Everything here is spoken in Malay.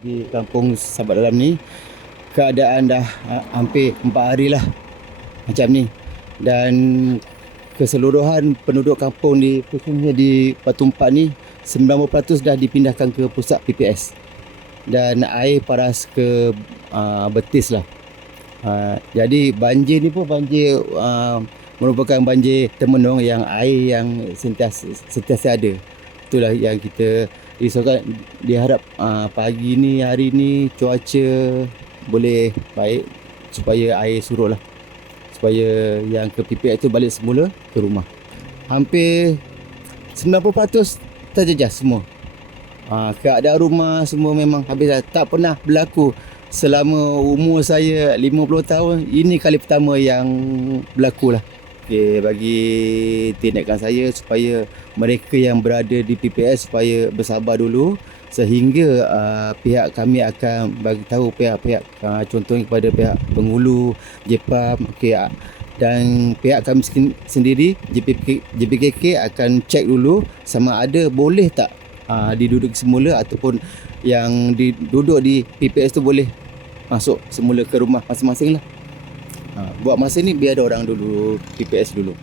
di kampung Sahabat Dalam ni keadaan dah ha, hampir 4 hari lah macam ni. Dan keseluruhan penduduk kampung di khususnya di Batu ni 90% dah dipindahkan ke pusat PPS dan air paras ke uh, betis lah uh, jadi banjir ni pun banjir uh, merupakan banjir temenung yang air yang sentiasa, sentiasa ada. Itulah yang kita risaukan diharap uh, pagi ni hari ni cuaca boleh baik supaya air surut lah. Supaya yang ke PPX tu balik semula ke rumah. Hampir 90% terjejas semua. Ha, keadaan rumah semua memang habis dah. tak pernah berlaku selama umur saya 50 tahun ini kali pertama yang berlaku lah. Okay, bagi tindakan saya supaya mereka yang berada di PPS supaya bersabar dulu sehingga uh, pihak kami akan bagi tahu pihak-pihak uh, contohnya kepada pihak pengulu JPAM okay, uh, dan pihak kami sen- sendiri JPK, JPKK akan cek dulu sama ada boleh tak uh, diduduk semula ataupun yang diduduk di PPS tu boleh masuk semula ke rumah masing-masing lah. Uh, buat masa ni biar ada orang dulu PPS dulu.